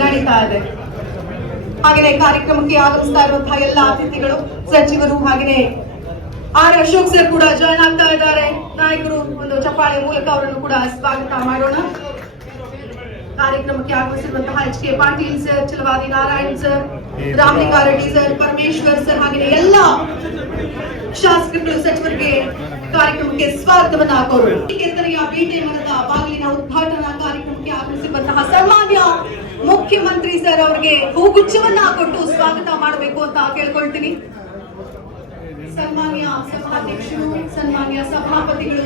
ನಡೀತಾ ಇದೆ. ಹಾಗೆಯೇ ಕಾರ್ಯಕ್ರಮಕ್ಕೆ ಆಗಮಿಸ್ತಾ ಇರುವಂತಹ ಎಲ್ಲ ಅತಿಥಿಗಳು, ಸಚಿವರು, ಹಾಗೆಯೇ ಆರ್ ಅಶೋಕ್ ಸರ್ ಕೂಡ ಜಾಯ್ನ್ ಆಗ್ತಾ ಇದ್ದಾರೆ. ನಾಯಕರು ಒಂದು ಚಪ್ಪಾಳೆ ಮೂಲಕ ಅವರನ್ನು ಕೂಡ ಸ್ವಾಗತ ಮಾಡೋಣ. ಕಾರ್ಯಕ್ರಮಕ್ಕೆ ಆಗಮಿಸಿರುವಂತಹ H K Patil sir, Chalavadi Narayan sir, Ramalinga Reddy sir, Parameshwar sir, ಹಾಗೆಯೇ ಎಲ್ಲ ಶಾಸಕರು, ಸಚಿವರಿಗೆ ಕಾರ್ಯಕ್ರಮಕ್ಕೆ ಸ್ವಾಗತವನ್ನ ಕೋರೋಣ. ಕೆತ್ತನೆಯ ಬೇಟೆ ಮರದ ಬಾಗಿಲಿನ ಉದ್ಘಾಟನಾ ಕಾರ್ಯಕ್ರಮಕ್ಕೆ ಆಗಮಿಸಿರುವಂತಹ ಸನ್ಮಾನ್ಯ ಮುಖ್ಯಮಂತ್ರಿ ಸರ್ ಅವರಿಗೆ ಹೂಗುಚ್ಛವನ್ನ ಕೊಟ್ಟು ಸ್ವಾಗತ ಮಾಡಬೇಕು ಅಂತ ಕೇಳ್ಕೊಳ್ತೀನಿ. ಸನ್ಮಾನ್ಯ ಸಭಾಧ್ಯಕ್ಷರು, ಸನ್ಮಾನ್ಯ ಸಭಾಪತಿಗಳು,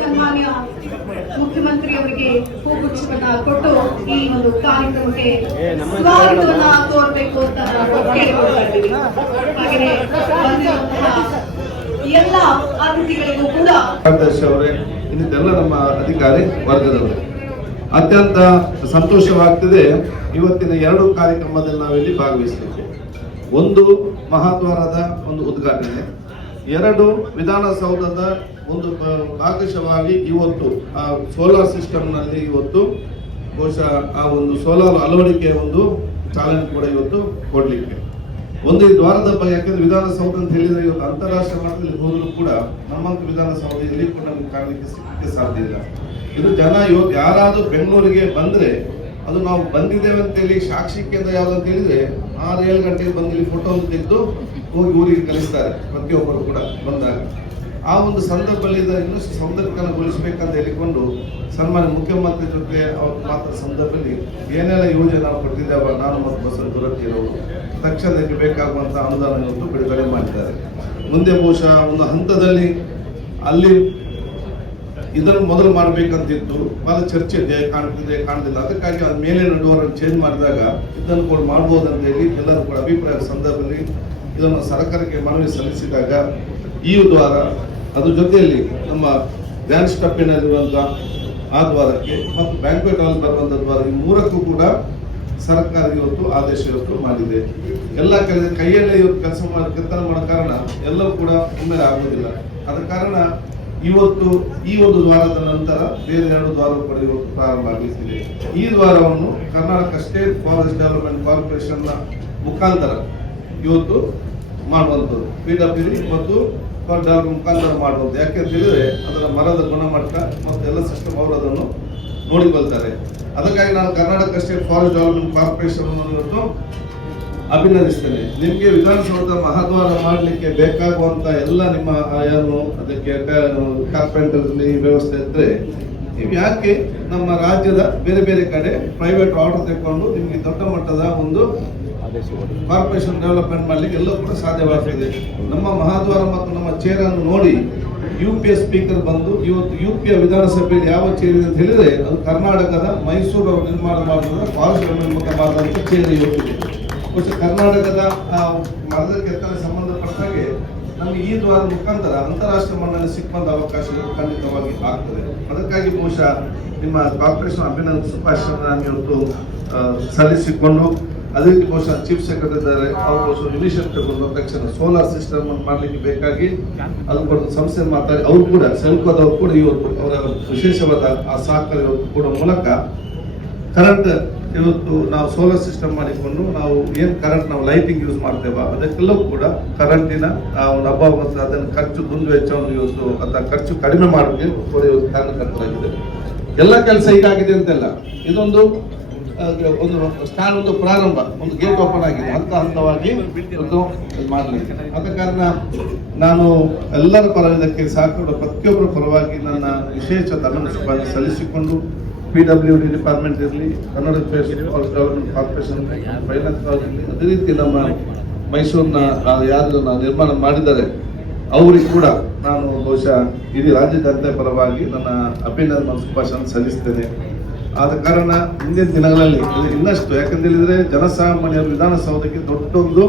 ಸನ್ಮಾನ್ಯ ಮುಖ್ಯಮಂತ್ರಿ ಅವರಿಗೆ ಹೂಗುಚ್ಛವನ್ನ ಕೊಟ್ಟು ಈ ಒಂದು ಕಾರ್ಯಕ್ರಮಕ್ಕೆ ಸ್ವಾಗತವನ್ನ ಕೋರಬೇಕು ಅಂತ ಕೇಳಿಕೊಳ್ತಾ ಇದ್ದೀವಿ. ಹಾಗೆಯೇ ಎಲ್ಲ ಅತಿಥಿಗಳಿಗೂ ಕೂಡ ಅವರೇ, ಇನ್ನಿದ್ದೆಲ್ಲ ನಮ್ಮ ಅಧಿಕಾರಿ ವರ್ಗದವರು ಅತ್ಯಂತ ಸಂತೋಷವಾಗ್ತಿದೆ. ಇವತ್ತಿನ 2 ಕಾರ್ಯಕ್ರಮದಲ್ಲಿ ನಾವಿಲ್ಲಿ ಭಾಗವಹಿಸಲಿಕ್ಕೆ, ಒಂದು ಮಹಾದ್ವಾರದ ಒಂದು ಉದ್ಘಾಟನೆ, 2 ವಿಧಾನಸೌಧದ ಒಂದು ಭಾಗಶವಾಗಿ ಇವತ್ತು ಆ ಸೋಲಾರ್ ಸಿಸ್ಟಮ್ ನಲ್ಲಿ ಇವತ್ತು ಬಹುಶಃ ಆ ಒಂದು ಸೋಲಾರ್ ಅಳವಡಿಕೆ ಒಂದು ಚಾಲನೆ ಕೂಡ ಇವತ್ತು ಕೊಡ್ಲಿಕ್ಕೆ ಒಂದು ಈ ದ್ವಾರದ ಬಗ್ಗೆ. ಯಾಕಂದ್ರೆ ವಿಧಾನಸೌಧ ಅಂತ ಹೇಳಿದ್ರೆ ಇವತ್ತು ಅಂತಾರಾಷ್ಟ್ರೀಯ ಮಟ್ಟದಲ್ಲಿ ಹೋದ್ರು ಕೂಡ ನಮ್ಮಂತ ವಿಧಾನಸೌಧದಲ್ಲಿ ಕೂಡ ನಮ್ಗೆ ಕಾಣಲಿಕ್ಕೆ ಸಿಗಲಿಕ್ಕೆ ಸಾಧ್ಯ ಇಲ್ಲ. ಇದು ಜನ ಇವತ್ತು ಯಾರಾದ್ರೂ ಬೆಂಗಳೂರಿಗೆ ಬಂದ್ರೆ ಅದು ನಾವು ಬಂದಿದ್ದೇವೆ ಅಂತೇಳಿ ಸಾಕ್ಷಿ ಕೇಂದ್ರ ಯಾವ್ದಂತ ಹೇಳಿದ್ರೆ 6-7 ಗಂಟೆಗೆ ಬಂದು ಇಲ್ಲಿ ಫೋಟೋ ತೆಗೆದು ಹೋಗಿ ಊರಿಗೆ ಕಳಿಸ್ತಾರೆ ಪ್ರತಿಯೊಬ್ಬರು ಕೂಡ ಬಂದಾಗ. ಆ ಒಂದು ಸಂದರ್ಭದಲ್ಲಿ ಇನ್ನಷ್ಟು ಸೌಂದರ್ಯಗೊಳಿಸಬೇಕಂತ ಹೇಳಿಕೊಂಡು ಸನ್ಮಾನ್ಯ ಮುಖ್ಯಮಂತ್ರಿ ಜೊತೆ ಅವ್ರ ಮಾತ್ರ ಸಂದರ್ಭದಲ್ಲಿ ಏನೆಲ್ಲ ಯೋಜನೆ ನಾವು ಕೊಟ್ಟಿದ್ದೇವೆ, ನಾನು ಮತ್ತು ಬಸವರಾಜ ಹೊರಟ್ಟಿರೋರು ತಕ್ಷಣಕ್ಕೆ ಬೇಕಾಗುವಂತ ಅನುದಾನ ಇವತ್ತು ಬಿಡುಗಡೆ ಮಾಡಿದ್ದಾರೆ. ಮುಂದೆ ಬಹುಶಃ ಒಂದು ಹಂತದಲ್ಲಿ ಅಲ್ಲಿ ಇದನ್ನು ಮೊದಲು ಮಾಡಬೇಕಂತಿತ್ತು, ಬಹಳ ಚರ್ಚೆ ಇದೆ, ಕಾಣ್ತಿಲ್ಲ. ಅದಕ್ಕಾಗಿ ಅದ ಮೇಲಿನ ಡೋರ್ ಚೇಂಜ್ ಮಾಡಿದಾಗ ಇದನ್ನು ಕೂಡ ಮಾಡಬಹುದಂತ ಹೇಳಿ ಎಲ್ಲರೂ ಕೂಡ ಅಭಿಪ್ರಾಯದ ಸಂದರ್ಭದಲ್ಲಿ ಇದನ್ನು ಸರ್ಕಾರಕ್ಕೆ ಮನವಿ ಸಲ್ಲಿಸಿದಾಗ ಈ ದ್ವಾರ ಅದ್ರ ಜೊತೆಯಲ್ಲಿ ನಮ್ಮ ಡ್ಯಾನ್ಸ್ ಸ್ಟಪ್ಪಿನಲ್ಲಿರುವಂತಹ ಆ ದ್ವಾರಕ್ಕೆ ಮತ್ತು ಬ್ಯಾಂಕ್ವೆಟ್ ಹಾಲ್ ಬರುವಂತ ದ್ವಾರ, ಈ 3ಕ್ಕೂ ಕೂಡ ಸರ್ಕಾರ ಇವತ್ತು ಆದೇಶ ಇವತ್ತು ಮಾಡಿದೆ. ಎಲ್ಲ ಕೈಯಲ್ಲೇ ಇವತ್ತು ಕೆಲಸ ಕೆತ್ತನೆ ಮಾಡೋ ಕಾರಣ ಎಲ್ಲವೂ ಕೂಡ ಒಮ್ಮೆಲೆ ಆಗುವುದಿಲ್ಲ. ಆದ ಕಾರಣ ಇವತ್ತು ಈ ಒಂದು ದ್ವಾರದ ನಂತರ ಬೇರೆ 2 ದ್ವಾರ ಕೂಡ ಇವತ್ತು ಪ್ರಾರಂಭ ಆಗಲಿದೆ. ಈ ದ್ವಾರವನ್ನು Karnataka state forest development corporation ನ ಮುಖಾಂತರ ಇವತ್ತು ಮಾಡುವಂಥದ್ದು, PWD ಮತ್ತು ಮುಖಾಂತರ ಮಾಡುವಂಥದ್ದು. ಯಾಕೆಂತ ಹೇಳಿದ್ರೆ ಅದರ ಮರದ ಗುಣಮಟ್ಟ ಮತ್ತು ಎಲ್ಲ ಸಿಸ್ಟಮ್ ಅವರು ಅದನ್ನು ನೋಡಿಕೊಳ್ತಾರೆ. ಅದಕ್ಕಾಗಿ ನಾನು Karnataka state forest development corporation ಇವತ್ತು ಅಭಿನಂದಿಸ್ತೇನೆ. ನಿಮ್ಗೆ ವಿಧಾನಸೌಧ ಮಹಾದ್ವಾರ ಮಾಡಲಿಕ್ಕೆ ಬೇಕಾಗುವಂತ ಎಲ್ಲ ನಿಮ್ಮ ಏನು ಅದಕ್ಕೆ ಕಾರ್ಪೆಂಟರ್ ವ್ಯವಸ್ಥೆ ಇದ್ರೆ ನೀವು ಯಾಕೆ ನಮ್ಮ ರಾಜ್ಯದ ಬೇರೆ ಬೇರೆ ಕಡೆ ಪ್ರೈವೇಟ್ ಆರ್ಡರ್ ತೆಗೆದುಕೊಂಡು ನಿಮ್ಗೆ ದೊಡ್ಡ ಮಟ್ಟದ ಒಂದು ಕಾರ್ಪೊರೇಷನ್ ಡೆವಲಪ್ಮೆಂಟ್ ಮಾಡ್ಲಿಕ್ಕೆ ಎಲ್ಲ ಕೂಡ ಸಾಧ್ಯವಾಗ್ತದೆ. ನಮ್ಮ ಮಹಾದ್ವಾರ ಮತ್ತು ನಮ್ಮ ಚೇರ್ ಅನ್ನು ನೋಡಿ UPA ಸ್ಪೀಕರ್ ಬಂದು ಇವತ್ತು UPA ವಿಧಾನಸಭೆಯಲ್ಲಿ ಯಾವ ಚೇರ್ ಇದೆ ಅಂತ ಹೇಳಿದ್ರೆ ಅದು ಕರ್ನಾಟಕದ ಮೈಸೂರು ನಿರ್ಮಾಣ ಮಾಡಿದ ಫಾರೆಸ್ಟ್ ಡೆವಲಪ್ಮೆಂಟ್ ಮಾಡಿದಂತ ಚೇರ್ ಇವತ್ತಿದೆ. ಕರ್ನಾಟಕದ ಮರದ ಕೆತ್ತನೆ ಸಂಬಂಧಪಟ್ಟ ಹಾಗೆ ನಮಗೆ ಈ ದ್ವಾರ ಮುಖಾಂತರ ಅಂತಾರಾಷ್ಟ್ರೀಯ ಮಟ್ಟದಲ್ಲಿ ಸಿಕ್ಕುವಂತ ಅವಕಾಶ ಖಂಡಿತವಾಗಿ ಆಗ್ತದೆ. ಅದಕ್ಕಾಗಿ ಬಹುಶಃ ನಿಮ್ಮ ಕಾರ್ಪೊರೇಷನ್ ಅಭಿನಂದನೆ ಶುಭಾಶಯ ನಾನು ಇವತ್ತು ಸಲ್ಲಿಸಿಕೊಂಡು, ಅದೇ ಬಹುಶಃ ಚೀಫ್ ಸೆಕ್ರೆಟರಿ ಇದ್ದಾರೆ, ಅವರು ಬಹುಶಃ ಇನಿಷಿಯೇಟಿವ್ ತಗೊಂಡು ತಕ್ಷಣ ಸೋಲಾರ್ ಸಿಸ್ಟಮ್ ಮಾಡಲಿಕ್ಕೆ ಬೇಕಾಗಿ ಅದು ಕೂಡ ಸಂಸ್ಥೆ ಮಾತಾಡಿ ಅವರು ಕೂಡ ಸೆಲ್ಕೋದವರು ಕೂಡ ಇವತ್ತು ಅವರ ವಿಶೇಷವಾದ ಆ ಸಹಕಾರ ಕೊಡುವ ಮೂಲಕ ಕರೆಂಟ್ ಇವತ್ತು ನಾವು ಸೋಲಾರ್ ಸಿಸ್ಟಮ್ ಮಾಡಿಕೊಂಡು ನಾವು ಏನ್ ಕರೆಂಟ್ ನಾವು ಲೈಟಿಂಗ್ ಯೂಸ್ ಮಾಡ್ತೇವೆ ಅದಕ್ಕೆಲ್ಲವೂ ಕೂಡ ಕರೆಂಟಿನ ಒಂದು ಅಭಾವ ಮತ್ತು ಅದನ್ನು ಖರ್ಚು ದುಂದು ವೆಚ್ಚವನ್ನು ಇವತ್ತು ಅಥವಾ ಖರ್ಚು ಕಡಿಮೆ ಮಾಡೋಕೆ ಕಾರಣಕರ್ತರಾಗಿದೆ. ಎಲ್ಲ ಕೆಲಸ ಹೀಗಾಗಿದೆ ಅಂತೆಲ್ಲ, ಇದೊಂದು ಒಂದು ಸ್ಟಾರ್ ಒಂದು ಪ್ರಾರಂಭ, ಒಂದು ಗೇಟ್ ಓಪನ್ ಆಗಿದೆ, ಹಂತವಾಗಿ ಮಾಡಲಿಕ್ಕೆ. ಆದ ಕಾರಣ ನಾನು ಎಲ್ಲರ ಪರ ಇದಕ್ಕೆ ಸಹಕಾರ ಪ್ರತಿಯೊಬ್ಬರ ಪರವಾಗಿ ನನ್ನ ವಿಶೇಷ ಧನ್ಯವಾದ ಸಲ್ಲಿಸಿಕೊಂಡು PWD ಡಿಪಾರ್ಟ್ಮೆಂಟ್ ಇರಲಿ, ಕನ್ನಡ ಡೆವಲಪ್ಮೆಂಟ್ ಕಾರ್ಪೊರೇಷನ್ ಫೈನಾನ್ಸ್ ಇರಲಿ, ಅದೇ ರೀತಿ ನಮ್ಮ ಮೈಸೂರಿನ ಯಾರು ನಿರ್ಮಾಣ ಮಾಡಿದ್ದಾರೆ ಅವರಿಗೆ ಕೂಡ ನಾನು ಬಹುಶಃ ಇಡೀ ರಾಜ್ಯ ಜನತೆ ಪರವಾಗಿ ನನ್ನ ಅಭಿನಂದನೆ ಶುಭಾಶಯ ಸಲ್ಲಿಸ್ತೇನೆ. ಆದ ಕಾರಣ ಮುಂದಿನ ದಿನಗಳಲ್ಲಿ ಇನ್ನಷ್ಟು, ಯಾಕಂತ ಹೇಳಿದ್ರೆ ಜನಸಾಮಾನ್ಯರು ವಿಧಾನಸೌಧಕ್ಕೆ ದೊಡ್ಡೊಂದು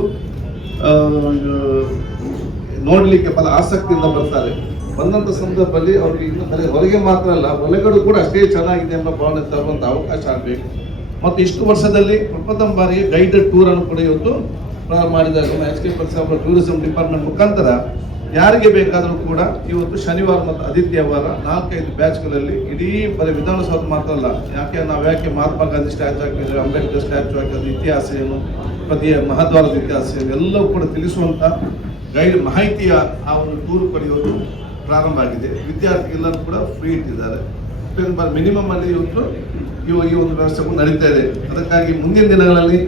ನೋಡ್ಲಿಕ್ಕೆ ಬಹಳ ಆಸಕ್ತಿಯಿಂದ ಬರ್ತಾರೆ. ಬಂದಂತ ಸಂದರ್ಭದಲ್ಲಿ ಅವ್ರಿಗೆ ಇನ್ನು ಬರೀ ಹೊರಗೆ ಮಾತ್ರ ಅಲ್ಲ, ಒಳಗಡೆ ಕೂಡ ಅಷ್ಟೇ ಚೆನ್ನಾಗಿದೆ ಎಂಬ ಭಾವನೆ ತರುವಂತ ಅವಕಾಶ ಆಗಬೇಕು. ಮತ್ತು ಇಷ್ಟು ವರ್ಷದಲ್ಲಿ ಪ್ರಥಮ ಬಾರಿಗೆ ಗೈಡೆಡ್ ಟೂರ್ ಅನ್ನು ಕೂಡ ಇವತ್ತು ಪ್ರಾರಂಭ ಮಾಡಿದ್ದಾರೆ. HK ಟೂರಿಸಂ ಡಿಪಾರ್ಟ್ಮೆಂಟ್ ಮುಖಾಂತರ ಯಾರಿಗೆ ಬೇಕಾದರೂ ಕೂಡ ಇವತ್ತು ಶನಿವಾರ ಮತ್ತು ಆದಿತ್ಯವಾರ 4-5 ಬ್ಯಾಚ್ಗಳಲ್ಲಿ ಇಡೀ ಬರೀ ವಿಧಾನಸೌಧ ಮಾತ್ರ ಅಲ್ಲ, ಯಾಕೆ ಮಹಾತ್ಮ ಗಾಂಧಿ ಸ್ಟ್ಯಾಚು ಹಾಕಿದ್ರೆ, ಅಂಬೇಡ್ಕರ್ ಸ್ಟ್ಯಾಚು ಹಾಕಿದ್ರೆ, ಇತಿಹಾಸ ಏನು, ಪ್ರತಿ ಮಹದ್ವಾರದ ಇತಿಹಾಸ ಏನು ಎಲ್ಲವೂ ಕೂಡ ತಿಳಿಸುವಂತ ಗೈಡ್ ಮಾಹಿತಿಯ ಆ ಒಂದು ಟೂರ್ ಪಡೆಯೋದು ಪ್ರಾರಂಭ ಆಗಿದೆ. ವಿದ್ಯಾರ್ಥಿಗಳೆಲ್ಲರೂ ಕೂಡ ಫ್ರೀ ಇಟ್ಟಿದ್ದಾರೆ. ಮಿನಿಮಮ್ ಅಲ್ಲಿ ಇವತ್ತು ಈ ಒಂದು ವ್ಯವಸ್ಥೆ ನಡೀತಾ ಇದೆ. ಅದಕ್ಕಾಗಿ ಮುಂದಿನ ದಿನಗಳಲ್ಲಿ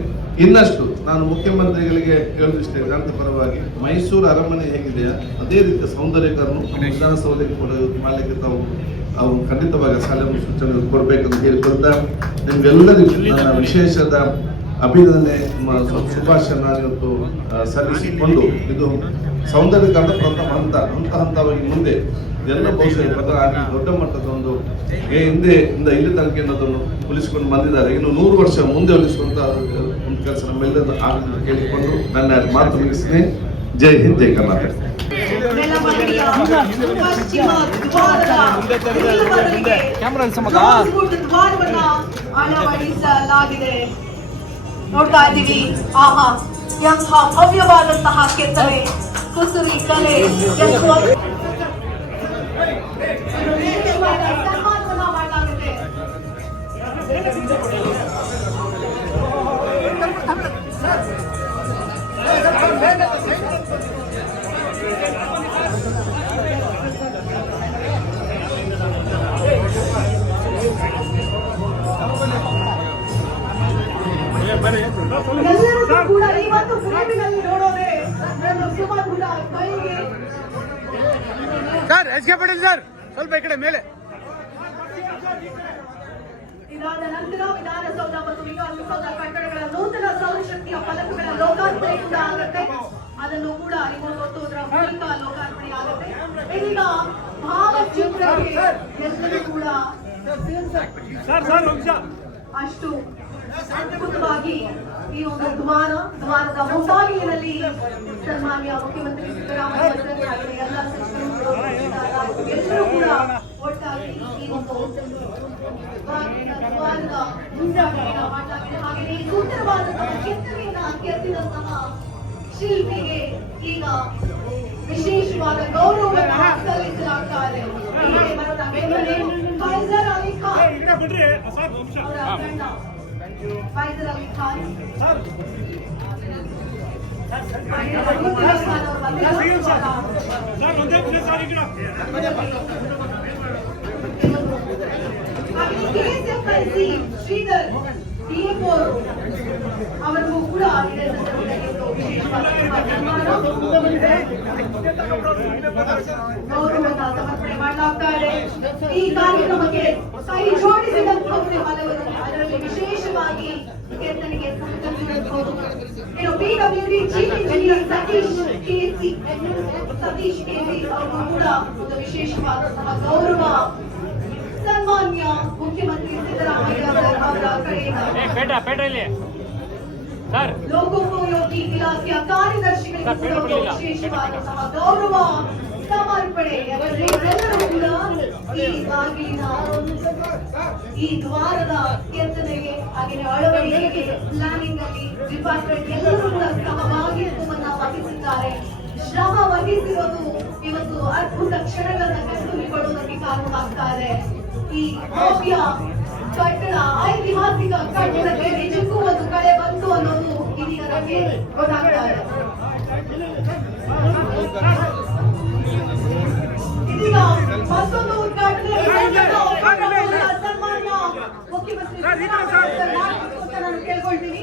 ಇನ್ನಷ್ಟು ನಾನು ಮುಖ್ಯಮಂತ್ರಿಗಳಿಗೆ ಹೇಳುವುದಿಷ್ಟೇ, ಗ್ರಾಂತ ಪರವಾಗಿ ಮೈಸೂರು ಅರಮನೆ ಹೇಗಿದೆಯಾ ಅದೇ ರೀತಿಯ ಸೌಂದರ್ಯಕರನ್ನು ವಿಧಾನಸೌಧಕ್ಕೆ ಕೂಡ ಮಾಡಲಿಕ್ಕೆ ತಾವು ಖಂಡಿತವಾಗಿ ಸಲಹೆ ಸೂಚನೆ ಕೊಡಬೇಕಂತ ಹೇಳಿಕೊಳ್ತಾ ನಿಮ್ಗೆಲ್ಲರಿಗೂ ನನ್ನ ವಿಶೇಷದ ಅಭಿನಂದನೆ ಶುಭಾಶಯ ಇವತ್ತು ಸಲ್ಲಿಸಿಕೊಂಡು, ಇದು ಸೌಂದರ್ಯೀಕರಣ ಪ್ರಥಮ ಹಂತವಾಗಿ ಮುಂದೆ ಎಲ್ಲ ಬಹುಶಃ ದೊಡ್ಡ ಮಟ್ಟದ ಒಂದು ಹಿಂದೆ ಇಲ್ಲಿ ತನಕ ಅನ್ನೋದನ್ನು ಉಳಿಸಿಕೊಂಡು ಬಂದಿದ್ದಾರೆ. ಇನ್ನು 100 ವರ್ಷ ಮುಂದೆ ಉಳಿಸುವಂತ ಒಂದು ಕೆಲಸ ನಮ್ಮೆಲ್ಲರೂ ಆಗಲಿ ಕೇಳಿಕೊಂಡು ನನ್ನ ಮಾತು ಮುಗಿಸ್ತೀನಿ. ಜೈ ಹಿಂದ್, ಜೈ ಕರ್ನಾಟಕ. ಅಳವಡಿಸಲಾಗಿದೆ. ನೋಡ್ತಾ ಇದ್ದೀವಿ, ಆಹಾ ಎಂಥ ಭವ್ಯವಾದಂತಹ ಕೆತ್ತನೆ, ಕುಸುರಿ ಕಲೆ, ಮಾಡಲಾಗಿದೆ. ಎಲ್ಲರೂ ಕೂಡ ಇವತ್ತು ಫಿಲ್ಮಿನಲ್ಲಿ ನೋಡೋದೇ ಸುಮಧುರ ಕೈಗೆ. Sir S K Patel sir ಸ್ವಲ್ಪ ಈ ಕಡೆ ಮೇಲೆ. ಇದಾದ ನಂತರ ವಿಧಾನಸೌಧ ಮತ್ತು ವಿಧಾನಸೌಧ ಕಟ್ಟಡಗಳ ನೂತನ ಸೌರಶಕ್ತಿಯ ಫಲಕಗಳ ಲೋಕಾರ್ಪಣೆ ಕೂಡ ಆಗುತ್ತೆ. ಅದನ್ನು ಕೂಡ ನಿಮಗೆ ಗೊತ್ತೋದ್ರ ಮೂಲಕ ಲೋಕಾರ್ಪಣೆ ಆಗುತ್ತೆ. ಇದೀಗ ಭಾವಚಿತ್ರಕ್ಕೆ ಎಲ್ಲರೂ ಕೂಡ ಅಷ್ಟು ಅದ್ಭುತವಾಗಿ ಈ ಒಂದು ದ್ವಾರದ ಮುಂಭಾಗಿಲಿನಲ್ಲಿ ಸನ್ಮಾನ್ಯ ಮುಖ್ಯಮಂತ್ರಿ ಸಿದ್ದರಾಮಯ್ಯ ಹಾಗೆ ಎಲ್ಲ ಸಚಿವರು ಎಲ್ಲರೂ ಕೂಡ ಒಟ್ಟಾಗಿ ಈ ಒಂದು ದ್ವಾರದ ಮುಂಭಾಗಿಲಿನ ಮಾಡಲಾಗಿದೆ. ಹಾಗೆಯೇ ಸುಂದರವಾದಂತಹ ಕೆತ್ತನೆಯನ್ನ ಕೆತ್ತಿದಂತಹ ಶಿಲ್ಪಿಗೆ ಈಗ ವಿಶೇಷವಾದ ಗೌರವವನ್ನು ಸಲ್ಲಿಸಲಾಗ್ತಾ ಇದೆ. ಫೈಜರ್ ಅಲಿ ಖಾನ್ ಫೈಜರ್ ಅಲಿ ಖಾನ್ ಶ್ರೀಧರ್ ಡಿಎಫ್ಒ ಅವರಿಗೂ ಕೂಡ ಗೌರವವನ್ನು ಸಮರ್ಪಣೆ ಮಾಡಲಾಗ್ತಾ ಇದೆ. ಈ ಕಾರ್ಯಕ್ರಮಕ್ಕೆ ಕೈ ಜೋಡಿಸಿದಂತವರು ಹಲವರು, ಅದರಲ್ಲಿ ವಿಶೇಷವಾಗಿ ಕೆತ್ತನೆಗೆ ಸಹಕರಿಸಿದಂತವರು PWD chief engineer Satish KC ಅವರು ಕೂಡ ಒಂದು ವಿಶೇಷವಾದಂತಹ ಗೌರವ ಸನ್ಮಾನ್ಯ ಮುಖ್ಯಮಂತ್ರಿ ಸಿದ್ದರಾಮಯ್ಯ ಅವರ ಕಡೆಯಿಂದ ಲೋಕೋಪಯೋಗಿ ಇಲಾಖೆಯ ಕಾರ್ಯದರ್ಶಿಗಳಿಗೆ ವಿಶೇಷವಾದಂತಹ ಗೌರವ ಸಮರ್ಪಣೆ. ಎಲ್ಲರೂ ಕೂಡ ಈ ಬಾಗಿಲಿನ ಈ ದ್ವಾರದ ಕೆತ್ತನೆಗೆ ಹಾಗೆ ಅಳವಡಿಕೆಗೆ ಪ್ಲಾನಿಂಗ್ ಅಲ್ಲಿ ಡಿಪಾರ್ಟ್ಮೆಂಟ್ ಎಲ್ಲರೂ ಕೂಡ ಸಹಭಾಗಿತ್ವವನ್ನ ವಹಿಸಿದ್ದಾರೆ. ಶ್ರಮ ವಹಿಸಿರೋದು ಇವತ್ತು ಅದ್ಭುತ ಕ್ಷಣಗಳನ್ನ ಕಣ್ತುಂಬಿಕೊಳ್ಳುವುದಕ್ಕೆ ಕಾರಣವಾಗ್ತಾ ಇದೆ. ಈ ಭವ್ಯ ಕಟ್ಟಡ, ಐತಿಹಾಸಿಕ ಕಟ್ಟಡಕ್ಕೆ ನಿಜಕ್ಕೂ ಒಂದು ಕಳೆ ಬಂತು ಅನ್ನೋದು ಇದೀಗ ನಮಗೆ ಗೊತ್ತಾಗ್ತಾ ಇದೆ. ಇದೀಗ ಮತ್ತೊಂದು ಉದ್ಘಾಟನೆ ಸನ್ಮಾನ್ಯ ಮುಖ್ಯಮಂತ್ರಿ ನಾನು ಕೇಳ್ಕೊಳ್ತೀನಿ.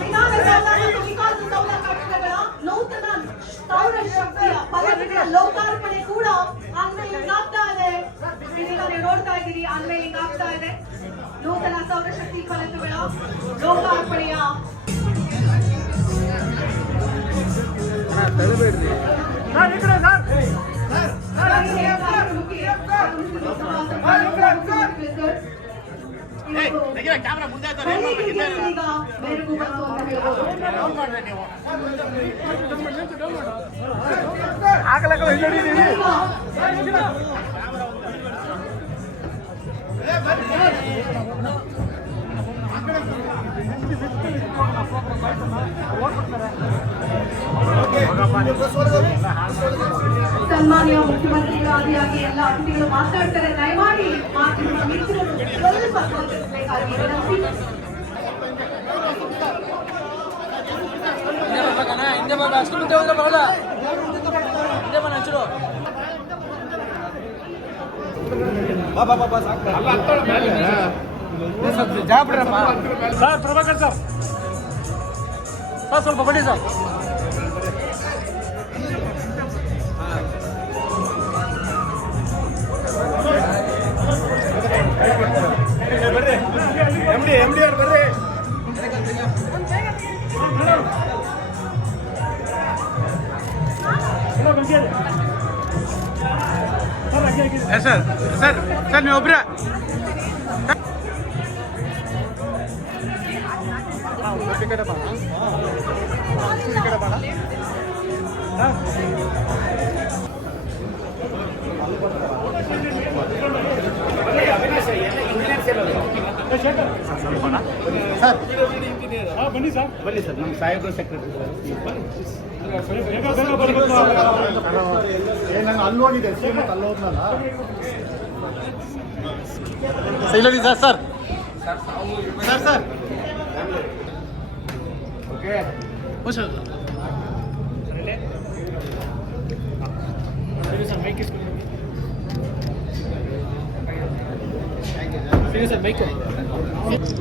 ವಿಧಾನಸೌಧ ಮತ್ತು ವಿಕಾಸಸೌಧ ಕಟ್ಟಡಗಳ ನೂತನ ಸೌರಶಕ್ತಿಯ ಫಲಕಗಳ ಲೋಕಾರ್ಪಣೆ ಕೂಡ ಅನ್ವೈಲಿಂಗ್ ಆಗ್ತಾ ಇದೆ. ಇದೀಗ ನೀವು ನೋಡ್ತಾ ಇದ್ದೀರಿ, ಅನ್ವೈಲಿಂಗ್ ಆಗ್ತಾ ಇದೆ. ನೂತನ ಸೌರಶಕ್ತಿ ಫಲಕಗಳ ಲೋಕಾರ್ಪಣೆಯ ಕ್ಯಾಮ್ರಾ ಮುಂದೆ ಆಗಲ್ಲ ಸನ್ಮಾನ್ಯ ಮುಖ್ಯಮಂತ್ರಿಗಳು ಆದಿಯಾಗಿ ಎಲ್ಲ ಅತಿಥಿಗಳು ಮಾತಾಡ್ತಾರೆ. ದಯಮಾಡಿ ಮಾಧ್ಯಮ ಮಿತ್ರರು ಸ್ವಲ್ಪ ಸಹಕರಿಸಬೇಕಾಗಿ ವಿನಂತಿ. ಸರ್ ಪ್ರಭಾಕರ್ ಸರ್ ಸ್ವಲ್ಪ ಬನ್ನಿ ಸರ್. ಎಂ ಡಿ ಅವ್ರು ಬರ್ರಿ. ಸರ್ ಸರ್ ಸರ್ ನೀವು ಒಬ್ರೆ ಸರ್ ಬನ್ನಿ ಸರ್ ಬನ್ನಿ ಸರ್ ನಮ್ಮ ಸಾಹೇಬ್ರು ಸೆಕ್ರೆಟರಿ ನಾನು ಅಲ್ಲಿ ಹೋಗಿದ್ದೆ ಅಲ್ಲಿ ಹೋದ್ನಲ್ಲ ಸೈಲಡಿ sir sir sir sir okay sir mic